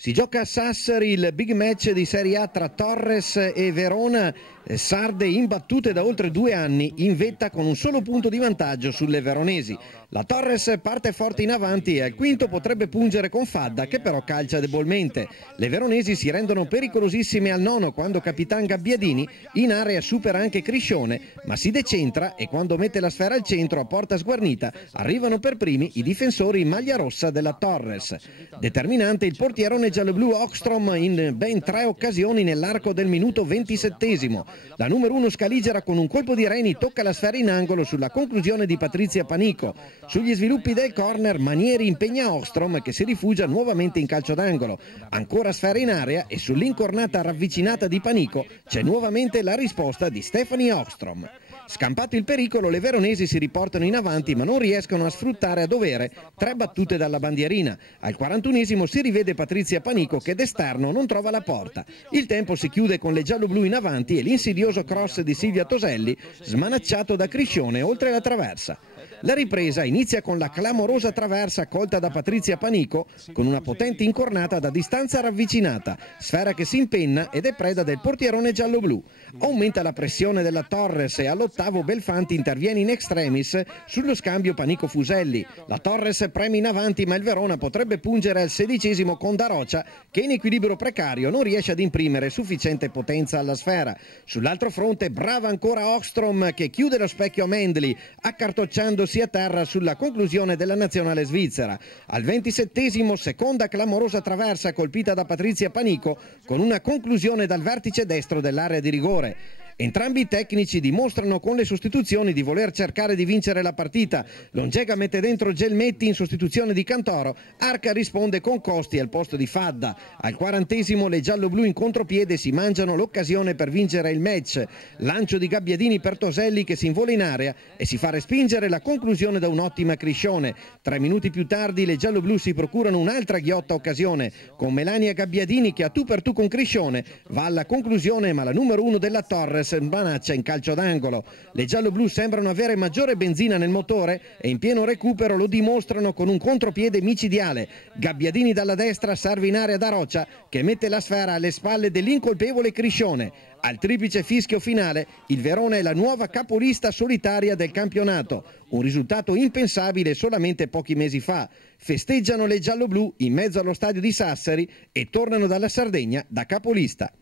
Si gioca a Sassari il big match di Serie A tra Torres e Verona, sarde imbattute da oltre 2 anni, in vetta con un solo punto di vantaggio sulle veronesi. La Torres parte forte in avanti e al quinto potrebbe pungere con Fadda, che però calcia debolmente. Le veronesi si rendono pericolosissime al nono quando Capitan Gabbiadini in area supera anche Criscione, ma si decentra e quando mette la sfera al centro a porta sguarnita arrivano per primi i difensori in maglia rossa della Torres. Determinante il portierone gialloblu Åkström in ben 3 occasioni nell'arco del minuto 27esimo. La numero 1 Scaligera con un colpo di reni tocca la sfera in angolo sulla conclusione di Patrizia Panico. Sugli sviluppi del corner Manieri impegna Åkström che si rifugia nuovamente in calcio d'angolo. Ancora sfera in area e sull'incornata ravvicinata di Panico c'è nuovamente la risposta di Stefanie Åkström. Scampato il pericolo, le veronesi si riportano in avanti ma non riescono a sfruttare a dovere 3 battute dalla bandierina. Al 41esimo si rivede Patrizia Panico che d'esterno non trova la porta. Il tempo si chiude con le gialloblu in avanti e l'insidioso cross di Silvia Toselli smanacciato da Criscione oltre la traversa. La ripresa inizia con la clamorosa traversa colta da Patrizia Panico con una potente incornata da distanza ravvicinata, sfera che si impenna ed è preda del portierone gialloblu. Aumenta la pressione della Torres e all'8° Belfanti interviene in extremis sullo scambio Panico-Fuselli. La Torres preme in avanti ma il Verona potrebbe pungere al 16esimo con Darocia che in equilibrio precario non riesce ad imprimere sufficiente potenza alla sfera. Sull'altro fronte brava ancora Åkström che chiude lo specchio a Mendli accartocciandosi a terra sulla conclusione della nazionale svizzera. Al 27esimo seconda clamorosa traversa colpita da Patrizia Panico con una conclusione dal vertice destro dell'area di rigore. Entrambi i tecnici dimostrano con le sostituzioni di voler cercare di vincere la partita. Longega mette dentro Gelmetti in sostituzione di Cantoro, Arca risponde con Costi al posto di Fadda. Al 40esimo le gialloblu in contropiede si mangiano l'occasione per vincere il match. Lancio di Gabbiadini per Toselli che si invola in area e si fa respingere la conclusione da un'ottima Criscione. 3 minuti più tardi le gialloblu si procurano un'altra ghiotta occasione con Melania Gabbiadini che a tu per tu con Criscione va alla conclusione ma la numero 1 della Torres smanaccia in calcio d'angolo. Le gialloblu sembrano avere maggiore benzina nel motore e in pieno recupero lo dimostrano con un contropiede micidiale. Gabbiadini dalla destra serve in area da Roccia che mette la sfera alle spalle dell'incolpevole Criscione. Al triplice fischio finale il Verona è la nuova capolista solitaria del campionato, un risultato impensabile solamente pochi mesi fa. Festeggiano le gialloblu in mezzo allo stadio di Sassari e tornano dalla Sardegna da capolista.